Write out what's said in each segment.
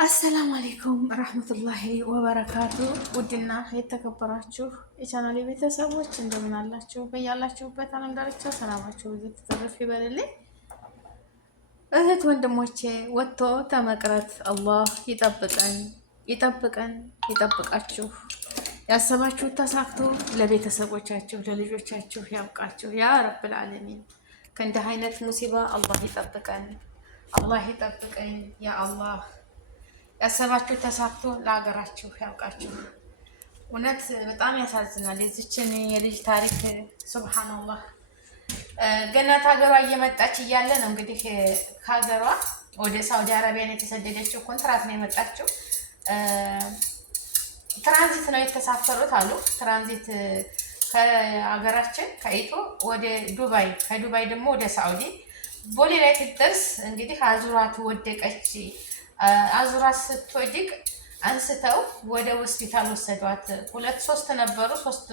አሰላሙ አሌይኩም ረህመቱላሂ ወበረካቱ። ውድና የተከበራችሁ የቻናሌ ቤተሰቦች እንደምን አላችሁ? በያላችሁበት ዓለም ዳርቻ ሰላማችሁ ብዙ ተዘርፍ ይበልልኝ። እህት ወንድሞቼ ወጥቶ ተመቅረት አላህ ይጠብቀን ይጠብቀን ይጠብቃችሁ። ያሰባችሁት ተሳክቶ ለቤተሰቦቻችሁ ለልጆቻችሁ ያብቃችሁ ያ ረብል ዓለሚን። ከእንዲህ አይነት ሙሲባ አላህ ይጠብቀን፣ አላህ ይጠብቀኝ ያ አላህ። ያሰባችሁ ተሳክቶ ለሀገራችሁ ያብቃችሁ። እውነት በጣም ያሳዝናል። የዚችን የልጅ ታሪክ ሱብሃንአላህ። ገና ከሀገሯ እየመጣች እያለ ነው እንግዲህ ከሀገሯ ወደ ሳውዲ አረቢያ የተሰደደችው። ኮንትራት ነው የመጣችው። ትራንዚት ነው የተሳፈሩት አሉ። ትራንዚት ከሀገራችን ከኢቶ ወደ ዱባይ፣ ከዱባይ ደግሞ ወደ ሳውዲ። ቦሌ ላይ ስትደርስ እንግዲህ አዙሯት ወደቀች። አዙራ ስትወድቅ አንስተው ወደ ሆስፒታል ወሰዷት። ሁለት ሶስት ነበሩ። ሶስት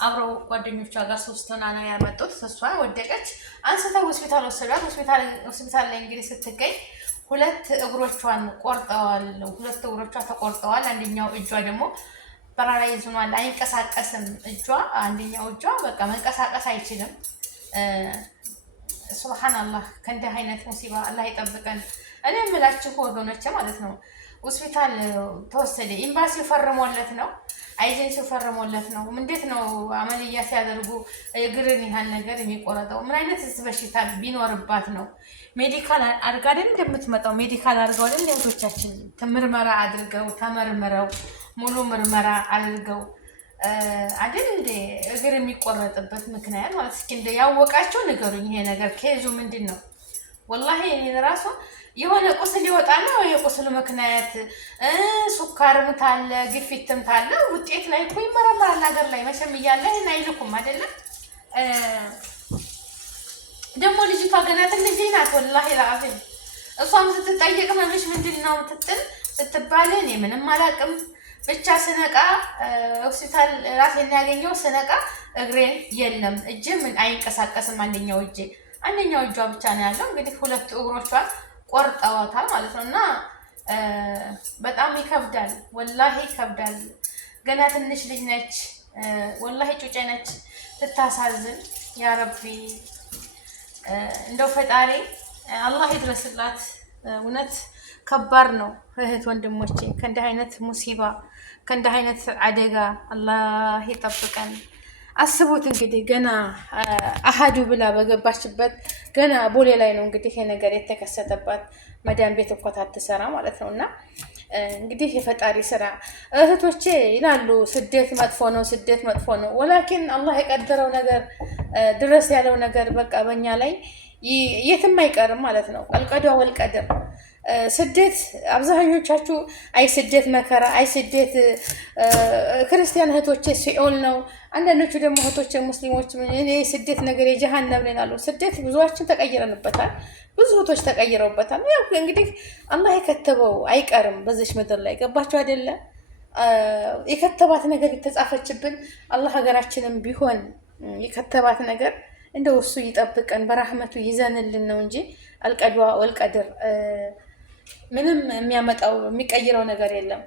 አብረው ጓደኞቿ ጋር ሶስት ሆና ነው ያመጡት። እሷ ወደቀች፣ አንስተው ሆስፒታል ወሰዷት። ሆስፒታል ላይ እንግዲህ ስትገኝ ሁለት እግሮቿን ቆርጠዋል። ሁለት እግሮቿ ተቆርጠዋል። አንደኛው እጇ ደግሞ ፓራላይዝ ሆኗል። አይንቀሳቀስም እጇ። አንደኛው እጇ በቃ መንቀሳቀስ አይችልም። ሱብሃንአላህ። ከእንዲህ አይነት ሙሲባ አላህ ይጠብቀን። እኔ የምላችሁ ወገኖቼ ማለት ነው፣ ሆስፒታል ተወሰደ። ኤምባሲው ፈርሞለት ነው፣ ኤጀንሲው ፈርሞለት ነው። እንዴት ነው አመልያ ሲያደርጉ እግርን ያህል ነገር የሚቆረጠው? ምን አይነት በሽታ ቢኖርባት ነው? ሜዲካል አድርጋ አይደል እንደምትመጣው? ሜዲካል አድርገው አይደል እህቶቻችን ምርመራ አድርገው ተመርምረው ሙሉ ምርመራ አድርገው አይደል እንደ እግር የሚቆረጥበት ምክንያት ማለት እስኪ እንደ ያወቃቸው ንገሩኝ። ይሄ ነገር ከይዙ ምንድን ነው? ወላሂ እኔ ራሱ የሆነ ቁስል ይወጣ ነው። የቁስሉ ምክንያት ሱካርም ታለ ግፊትም ታለ ውጤት ላይ እኮ ይመረመራል ሀገር ላይ መቼም እያለ ይሄን አይልኩም አይደለም። ደግሞ ልጅቷ ገና ትንሽ ናት። ወላሂ ላአፊን እሷም ስትጠየቅ መምሽ ምንድን ነው ስትባል እኔ ምንም አላውቅም ብቻ ስነቃ ሆስፒታል ራሴን ያገኘው ስነቃ እግሬን የለም፣ እጄ ምን አይንቀሳቀስም። አንደኛው እጇ ብቻ ነው ያለው። እንግዲህ ሁለት እግሮቿን ቆርጠዋታል ማለት ነው። እና በጣም ይከብዳል፣ ወላሂ ይከብዳል። ገና ትንሽ ልጅ ነች፣ ወላሂ ጩጬ ነች። ትታሳዝን። ያ ረቢ እንደው ፈጣሪ አላህ ይድረስላት። እውነት ከባድ ነው እህት ወንድሞቼ። ከእንዲህ አይነት ሙሲባ ከእንዲህ አይነት አደጋ አላህ ይጠብቀን። አስቡት እንግዲህ ገና አሃዱ ብላ በገባችበት ገና ቦሌ ላይ ነው እንግዲህ ይሄ ነገር የተከሰተባት። መዳን ቤት እኮ ታትሰራ ማለት ነው። እና እንግዲህ የፈጣሪ ስራ እህቶቼ ይላሉ ስደት መጥፎ ነው፣ ስደት መጥፎ ነው። ወላኪን አላህ የቀደረው ነገር ድረስ ያለው ነገር በቃ በእኛ ላይ የትም አይቀርም ማለት ነው። አልቀዷ ወልቀድር ስደት አብዛኞቻችሁ አይ ስደት መከራ፣ አይ ስደት ክርስቲያን እህቶቼ ሲኦል ነው። አንዳንዶቹ ደግሞ እህቶቼ ሙስሊሞች እኔ ስደት ነገር የጀሃነም ነው ይላሉ። ስደት ብዙዎችን ተቀይረንበታል፣ ብዙ እህቶች ተቀይረውበታል። ያው እንግዲህ አላህ የከተበው አይቀርም በዚች ምድር ላይ ገባችሁ አይደለ? የከተባት ነገር የተጻፈችብን አላህ ሀገራችንም ቢሆን የከተባት ነገር እንደው እሱ ይጠብቀን በራህመቱ ይዘንልን ነው እንጂ አልቀዷ ወልቀድር ምንም የሚያመጣው የሚቀይረው ነገር የለም።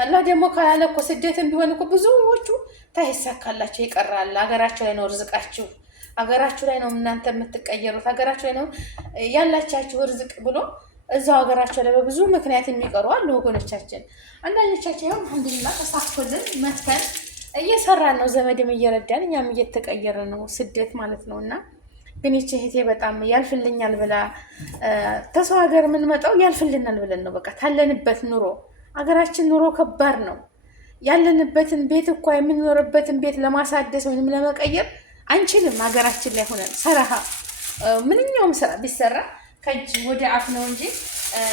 አላህ ደግሞ ካላለ እኮ ስደትም ቢሆን እኮ ብዙዎቹ ታይሳካላቸው ይቀራል። ሀገራቸው ላይ ነው ርዝቃችሁ፣ ሀገራችሁ ላይ ነው እናንተ የምትቀየሩት፣ ሀገራችሁ ላይ ነው ያላቻችሁ ርዝቅ ብሎ እዛው ሀገራቸው ላይ በብዙ ምክንያት የሚቀሩ አሉ ወገኖቻችን። አንዳንዶቻችን ይኸው አልሐምዱሊላህ ተሳክቶልን መተን እየሰራን ነው፣ ዘመድም እየረዳን እኛም እየተቀየርን ነው። ስደት ማለት ነው። እና ግን ይቺ እህቴ በጣም ያልፍልኛል ብላ ተሰው ሀገር የምንመጣው ያልፍልናል ብለን ነው። በቃ ታለንበት ኑሮ ሀገራችን ኑሮ ከባድ ነው። ያለንበትን ቤት እኳ የምንኖርበትን ቤት ለማሳደስ ወይም ለመቀየር አንችልም። ሀገራችን ላይ ሆነን ሰራሃ ምንኛውም ስራ ቢሰራ ከእጅ ወደ አፍ ነው እንጂ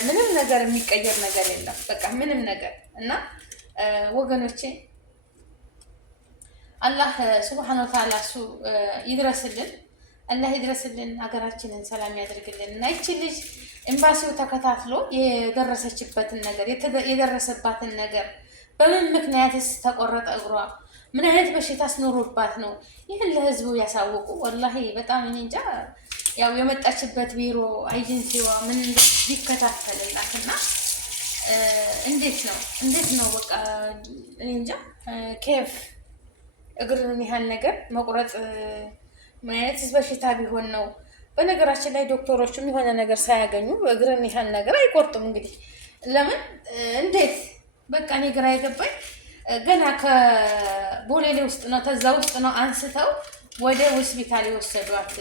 ምንም ነገር የሚቀየር ነገር የለም። በቃ ምንም ነገር እና ወገኖቼ አላህ ሱብሃነሁ ወተዓላ እሱ ይድረስልን፣ አላህ ይድረስልን፣ ሀገራችንን ሰላም ያደርግልን። እና ይቺ ልጅ ኤምባሲው ተከታትሎ የደረሰችበትን ነገር የደረሰባትን ነገር በምን ምክንያትስ ተቆረጠ እግሯ፣ ምን አይነት በሽታ አስኖሮባት ነው ይህን ለህዝቡ ያሳወቁ። ወላሂ በጣም እኔ እንጃ ያው የመጣችበት ቢሮ ኤጀንሲዋ ምን ቢከታተልላትና እንዴት ነው በቃ እኔ እንጃ ኬፍ እግርን ያህል ነገር መቁረጥ ምን አይነት በሽታ ቢሆን ነው? በነገራችን ላይ ዶክተሮችም የሆነ ነገር ሳያገኙ እግርን ያህል ነገር አይቆርጡም። እንግዲህ ለምን እንዴት በቃ እኔ ግራ የገባኝ ገና ከቦሌሌ ውስጥ ነው ተዛ ውስጥ ነው አንስተው ወደ ሆስፒታል የወሰዷት።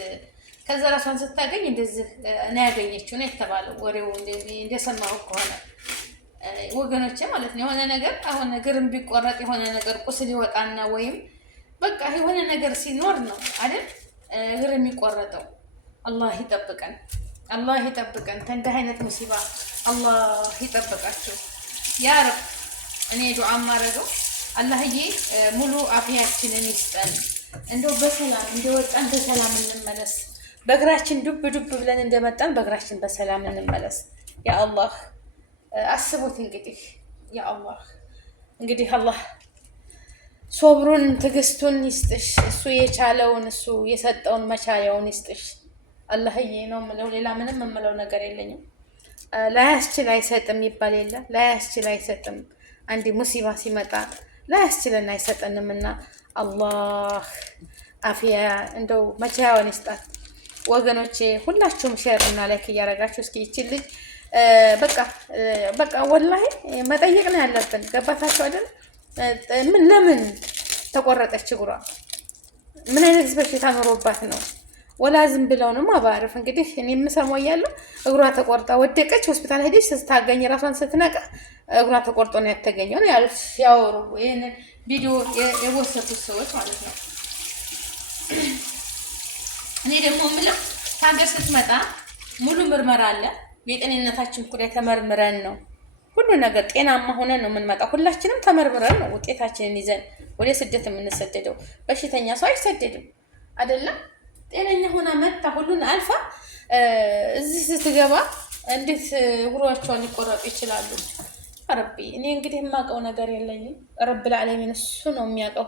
ከዛ ራሷን ስታገኝ እንደዚህ ነው ያገኘችው ነው የተባለው። ወሬው እንደሰማሁ ከሆነ ወገኖቼ ማለት ነው የሆነ ነገር አሁን እግርም ቢቆረጥ የሆነ ነገር ቁስል ይወጣና ወይም በቃ የሆነ ነገር ሲኖር ነው አይደል እግር የሚቆረጠው። አላህ ይጠብቀን፣ አላህ ይጠብቀን። ከእንዲህ አይነት ሙሲባ አላህ ይጠብቃችሁ ያ ረብ። እኔ ዱዓ ማረገው አላህዬ ሙሉ አፍያችንን ይስጠን። እንደው በሰላም እንደወጣን በሰላም እንመለስ። በእግራችን ዱብ ዱብ ብለን እንደመጣን በእግራችን በሰላም እንመለስ። ያ አላህ አስቡት እንግዲህ ያ አላህ እንግዲህ አላህ ሶብሩን ትዕግስቱን ይስጥሽ። እሱ የቻለውን እሱ የሰጠውን መቻያውን ይስጥሽ። አላህዬ ነው የምለው፣ ሌላ ምንም የምለው ነገር የለኝም። ላያስችል አይሰጥም ይባል የለ ላያስችል አይሰጥም። አንድ ሙሲባ ሲመጣ ላያስችለን አይሰጠንም እና አላህ አፍያ እንደው መቻያውን ይስጣት። ወገኖቼ ሁላችሁም ሼር እና ላይክ እያደረጋችሁ እስኪ ይችል ልጅ በቃ ወላሂ መጠየቅ ነው ያለብን። ገባታችሁ አይደል? ለምን ተቆረጠች እግሯ? ምን አይነት በሽታ ኖሮባት ነው? ወላ ዝም ብለው ነው ማባረፍ። እንግዲህ እኔ የምሰማው እያለሁ እግሯ ተቆርጣ ወደቀች። ሆስፒታል ሄደች። ስታገኝ ራሷን ስትነቃ እግሯ ተቆርጦ ነው ያተገኘው ነው ያሉት ሲያወሩ፣ ይህንን ቪዲዮ የወሰዱት ሰዎች ማለት ነው። እኔ ደግሞ የምለው ከሀገር ስትመጣ ሙሉ ምርመራ አለ። የጤንነታችን ጉዳይ ተመርምረን ነው ሁሉ ነገር ጤናማ ሆነን ነው የምንመጣው። ሁላችንም ተመርምረን ነው ውጤታችንን ይዘን ወደ ስደት የምንሰደደው። በሽተኛ ሰው አይሰደድም አይደለም። ጤነኛ ሆና መጣ ሁሉን አልፋ እዚህ ስትገባ እንዴት እግሯቸውን ሊቆረጡ ይችላሉ? ረቢ እኔ እንግዲህ የማውቀው ነገር የለኝም። ረብ ልዓለሚን እሱ ነው የሚያውቀው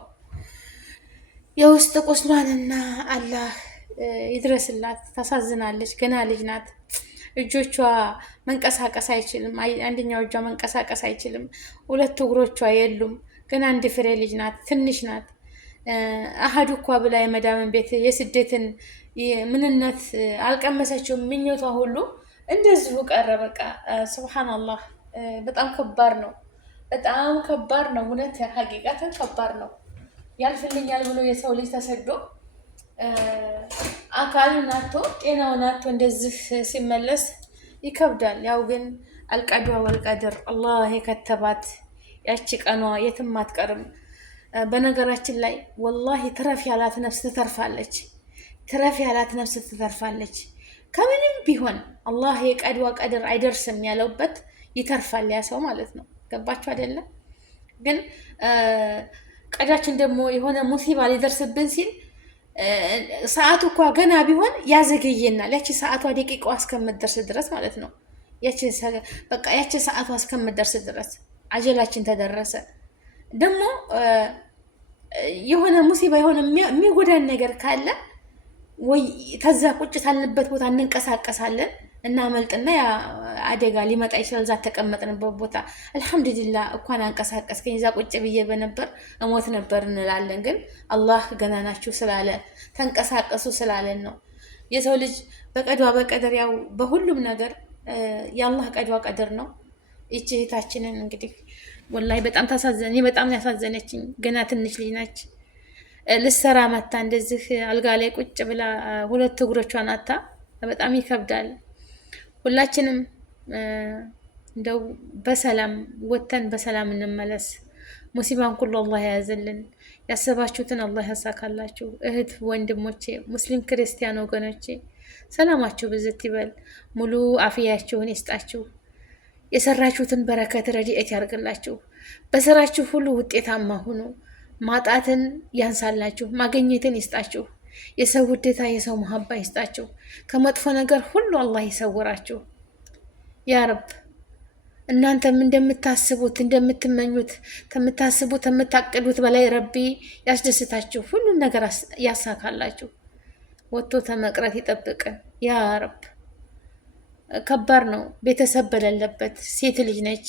የውስጥ ቁስሏንና አላህ ይድረስላት። ታሳዝናለች። ገና ልጅ ናት። እጆቿ መንቀሳቀስ አይችልም። አንደኛው እጇ መንቀሳቀስ አይችልም። ሁለቱ እግሮቿ የሉም። ገና አንድ ፍሬ ልጅ ናት። ትንሽ ናት። አሀዱ እኳ ብላ የመዳምን ቤት የስደትን ምንነት አልቀመሰችውም። ምኞቷ ሁሉ እንደዚሁ ቀረ። በቃ ሱብሃንአላህ በጣም ከባድ ነው። በጣም ከባድ ነው። እውነት ሀቂቃትን ከባድ ነው። ያልፍልኛል ብሎ የሰው ልጅ ተሰዶ አካሉን አጥቶ ጤናውን አጥቶ እንደዚህ ሲመለስ ይከብዳል። ያው ግን አልቀዷ ወልቀድር አላህ የከተባት ያቺ ቀኗ የትም አትቀርም። በነገራችን ላይ ወላሂ ትረፍ ያላት ነፍስ ትተርፋለች። ትረፍ ያላት ነፍስ ትተርፋለች። ከምንም ቢሆን አላህ የቀድዋ ቀድር አይደርስም ያለውበት ይተርፋል ያ ሰው ማለት ነው። ገባችሁ አይደለም? ግን ቀዳችን ደግሞ የሆነ ሙሲባ ሊደርስብን ሲል ሰዓቱ እኳ ገና ቢሆን ያዘገየናል። ያቺ ሰዓቷ ደቂቃዋ እስከምትደርስ ድረስ ማለት ነው። ያቺ ሰዓቷ እስከምትደርስ ድረስ አጀላችን ተደረሰ። ደግሞ የሆነ ሙሲባ የሆነ የሚጎዳን ነገር ካለ ወይ ተዛ ቁጭ ታልንበት ቦታ እንንቀሳቀሳለን እናመልጥና ያ አደጋ ሊመጣ ይችላል። እዛ ተቀመጥንበት ቦታ አልሐምዱሊላህ እንኳን አንቀሳቀስከኝ እዛ ቁጭ ብዬ በነበር እሞት ነበር እንላለን። ግን አላህ ገና ናችሁ ስላለ ተንቀሳቀሱ ስላለን ነው። የሰው ልጅ በቀዷ በቀደር ያው በሁሉም ነገር የአላህ ቀዷ ቀደር ነው። ይቺ እህታችንን እንግዲህ ወላሂ በጣም ታሳዘነ። በጣም ያሳዘነችኝ ገና ትንሽ ልጅ ናች። ልሰራ መታ እንደዚህ አልጋ ላይ ቁጭ ብላ ሁለት እግሮቿን አታ በጣም ይከብዳል። ሁላችንም እንደው በሰላም ወተን በሰላም እንመለስ። ሙሲባን ሁሉ አላህ ያያዝልን። ያሰባችሁትን አላህ ያሳካላችሁ። እህት ወንድሞቼ፣ ሙስሊም ክርስቲያን ወገኖቼ ሰላማችሁ ብዝት ይበል። ሙሉ አፍያችሁን ይስጣችሁ። የሰራችሁትን በረከት ረድኤት ያርግላችሁ። በስራችሁ ሁሉ ውጤታማ ሁኑ። ማጣትን ያንሳላችሁ፣ ማግኘትን ይስጣችሁ። የሰው ውዴታ የሰው መሀባ ይስጣችሁ። ከመጥፎ ነገር ሁሉ አላህ ይሰውራችሁ ያ ረብ። እናንተም እንደምታስቡት እንደምትመኙት ከምታስቡት ከምታቅዱት በላይ ረቢ ያስደስታችሁ። ሁሉን ነገር ያሳካላችሁ። ወጥቶ ተመቅረት ይጠብቅን ያ ረብ። ከባድ ነው። ቤተሰብ በሌለበት ሴት ልጅ ነች።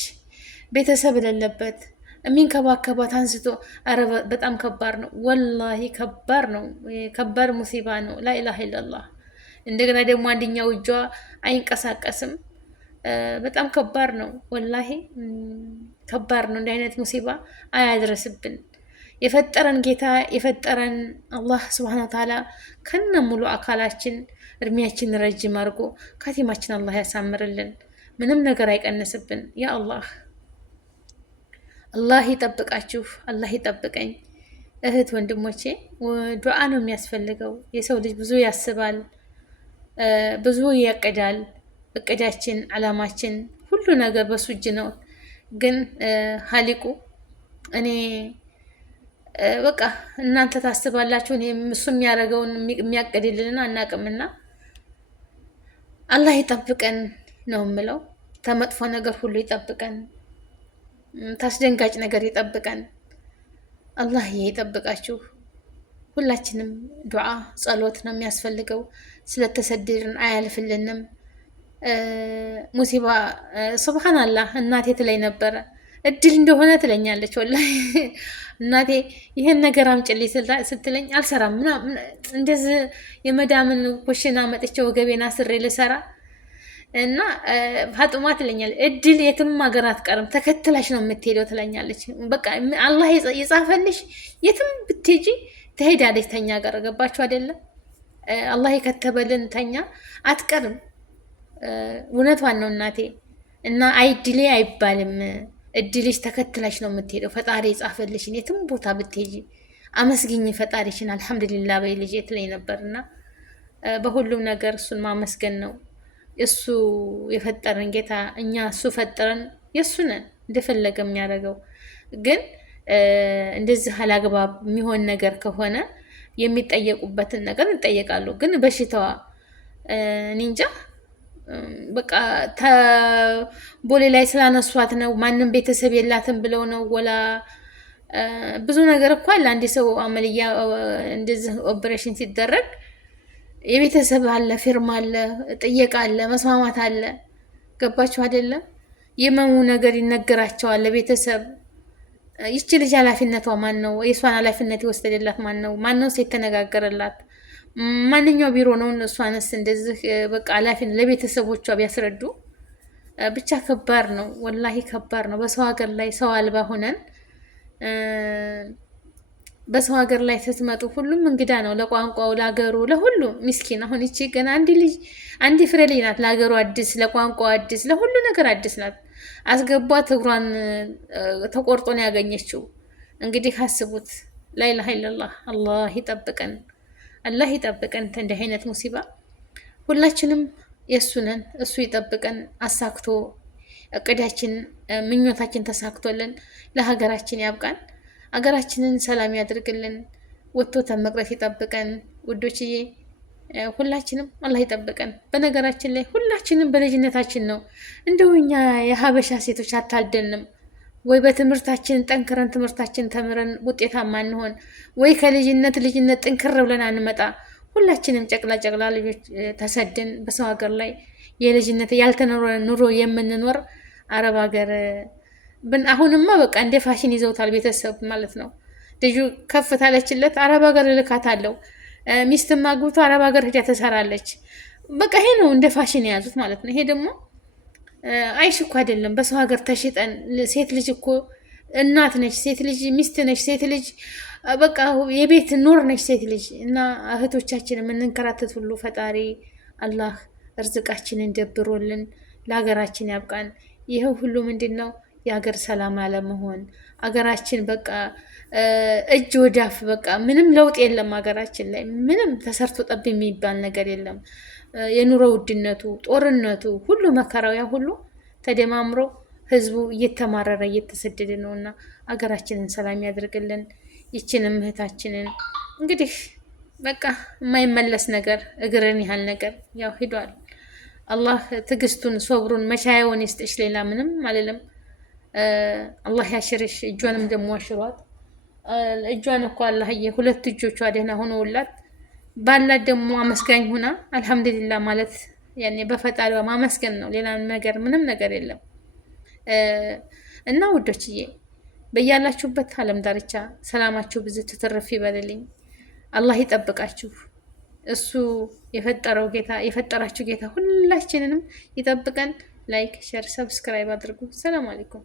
ቤተሰብ የሌለበት የሚንከባከባት አንስቶ ኧረ በጣም ከባድ ነው። ወላሂ ከባድ ነው። ከባድ ሙሲባ ነው። ላኢላሀ ኢለላህ። እንደገና ደግሞ አንደኛው እጇ አይንቀሳቀስም። በጣም ከባድ ነው። ወላሂ ከባድ ነው። እንዲህ አይነት ሙሲባ አያድረስብን። የፈጠረን ጌታ የፈጠረን አላህ ስብሐነ ወተዓላ ከነ ሙሉ አካላችን እድሜያችን ረጅም አድርጎ ካቲማችን አላህ ያሳምርልን። ምንም ነገር አይቀንስብን። ያ አላህ አላህ ይጠብቃችሁ። አላህ ይጠብቀኝ። እህት ወንድሞቼ፣ ዱዓ ነው የሚያስፈልገው። የሰው ልጅ ብዙ ያስባል፣ ብዙ ያቅዳል። እቅዳችን፣ አላማችን፣ ሁሉ ነገር በሱ እጅ ነው። ግን ሀሊቁ እኔ በቃ እናንተ ታስባላችሁ፣ እሱ የሚያደርገውን የሚያቅድልንና አናቅምና አላህ ይጠብቀን ነው የምለው። ተመጥፎ ነገር ሁሉ ይጠብቀን፣ ታስደንጋጭ ነገር ይጠብቀን። አላህ ይጠብቃችሁ። ሁላችንም ዱዓ ጸሎት ነው የሚያስፈልገው። ስለተሰደድን አያልፍልንም። ሙሲባ ሱብሃንአላህ። እናቴ ትለኝ ነበረ እድል እንደሆነ ትለኛለች። ወላሂ እናቴ ይሄን ነገር አምጪልኝ ስትለኝ አልሰራም ምናምን እንደዚህ የመዳምን ኩሽና መጥቼ ወገቤን አስሬ ልሰራ እና ፋጡማ ትለኛለች እድል የትም ሀገር አትቀርም ተከትላሽ ነው የምትሄደው ትለኛለች። በቃ አላህ የጻፈልሽ የትም ብትሄጂ ትሄዳለች ተኛ ጋር። ገባችሁ አይደለም? አላህ የከተበልን ተኛ አትቀርም። እውነቷን ነው እናቴ። እና አይድሌ አይባልም። እድልሽ ተከትላሽ ነው የምትሄደው። ፈጣሪ የጻፈልሽን የትም ቦታ ብትሄጂ አመስግኝ ፈጣሪሽን። አልሐምዱሊላህ በይ ልጄ ትለኝ ነበርና በሁሉም ነገር እሱን ማመስገን ነው። እሱ የፈጠረን ጌታ እኛ እሱ ፈጠረን የእሱ ነን እንደፈለገ የሚያደርገው። ግን እንደዚህ አላግባብ የሚሆን ነገር ከሆነ የሚጠየቁበትን ነገር ይጠየቃሉ። ግን በሽታዋ ኒንጃ በቃ ቦሌ ላይ ስላነሷት ነው፣ ማንም ቤተሰብ የላትም ብለው ነው ወላ ብዙ ነገር እኮ አለ። አንድ ሰው አመልያ እንደዚህ ኦፕሬሽን ሲደረግ የቤተሰብ አለ፣ ፊርማ አለ፣ ጥየቃ አለ፣ መስማማት አለ። ገባችሁ አይደለም? የመሙ ነገር ይነገራቸዋል ለቤተሰብ። ይቺ ልጅ ኃላፊነቷ ማን ነው? የእሷን ኃላፊነት የወሰደላት ማን ነው? ማን ነው የተነጋገረላት? ማንኛው ቢሮ ነው እሷንስ እንደዚህ በቃ ኃላፊነት ለቤተሰቦቿ ቢያስረዱ። ብቻ ከባድ ነው፣ ወላሂ ከባድ ነው። በሰው ሀገር ላይ ሰው አልባ ሆነን በሰው ሀገር ላይ ስትመጡ ሁሉም እንግዳ ነው፣ ለቋንቋው፣ ለሀገሩ፣ ለሁሉ ሚስኪን። አሁን ይቺ ገና አንድ ፍሬ ልጅ ናት፣ ለሀገሩ አዲስ፣ ለቋንቋው አዲስ፣ ለሁሉ ነገር አዲስ ናት። አስገቧት፣ እግሯን ተቆርጦ ነው ያገኘችው። እንግዲህ አስቡት። ላኢላሀ ኢለላህ። አላህ ይጠብቀን፣ አላህ ይጠብቀን እንዲህ አይነት ሙሲባ። ሁላችንም የእሱ ነን፣ እሱ ይጠብቀን። አሳክቶ እቅዳችን፣ ምኞታችን ተሳክቶልን ለሀገራችን ያብቃን። ሀገራችንን ሰላም ያድርግልን። ወጥቶ ተመቅረት ይጠብቀን። ውዶችዬ ሁላችንም አላህ ይጠብቀን። በነገራችን ላይ ሁላችንም በልጅነታችን ነው እንደው እኛ የሀበሻ ሴቶች አታልደንም ወይ በትምህርታችን ጠንክረን ትምህርታችን ተምረን ውጤታማ እንሆን ወይ ከልጅነት ጥንክር ብለን አንመጣ። ሁላችንም ጨቅላ ልጆች ተሰደን በሰው ሀገር ላይ የልጅነት ያልተኖረ ኑሮ የምንኖር አረብ ሀገር አሁንማ በቃ እንደ ፋሽን ይዘውታል ቤተሰብ ማለት ነው። ልጁ ከፍ ታለችለት አረብ ሀገር እልካታለሁ፣ ሚስትም አግብቶ አረብ ሀገር ሄዳ ትሰራለች። በቃ ይሄ ነው እንደ ፋሽን የያዙት ማለት ነው። ይሄ ደግሞ አይሽ እኮ አይደለም። በሰው ሀገር ተሽጠን ሴት ልጅ እኮ እናት ነች፣ ሴት ልጅ ሚስት ነች፣ ሴት ልጅ በቃ የቤት ኑር ነች ሴት ልጅ። እና እህቶቻችን የምንንከራተት ሁሉ ፈጣሪ አላህ እርዝቃችንን ደብሮልን ለሀገራችን ያብቃን። ይኸው ሁሉ ምንድን ነው የሀገር ሰላም አለመሆን። አገራችን በቃ እጅ ወዳፍ በቃ ምንም ለውጥ የለም። ሀገራችን ላይ ምንም ተሰርቶ ጠብ የሚባል ነገር የለም። የኑሮ ውድነቱ፣ ጦርነቱ፣ ሁሉ መከራው ያ ሁሉ ተደማምሮ ህዝቡ እየተማረረ እየተሰደደ ነው። እና አገራችንን ሰላም ያድርግልን። ይችንም እህታችንን እንግዲህ በቃ የማይመለስ ነገር እግርን ያህል ነገር ያው ሂዷል። አላህ ትዕግስቱን ሶብሩን መቻያውን ይስጥሽ። ሌላ ምንም አልልም። አላህ ያሽርሽ። እጇንም ደግሞ አሽሯት። እጇን እኮ አላህዬ ሁለት እጆቿ ደህና ሆነውላት ባላት ደግሞ አመስጋኝ ሁና አልሐምዱሊላህ ማለት ያኔ በፈጣሪዋ ማመስገን ነው። ሌላ ነገር ምንም ነገር የለም። እና ውዶችዬ በያላችሁበት ዓለም ዳርቻ ሰላማችሁ ብዙ ትትርፍ ይበልልኝ። አላህ ይጠብቃችሁ። እሱ የፈጠረው ጌታ የፈጠራችሁ ጌታ ሁላችንንም ይጠብቀን። ላይክ፣ ሼር፣ ሰብስክራይብ አድርጉ። ሰላም አለይኩም።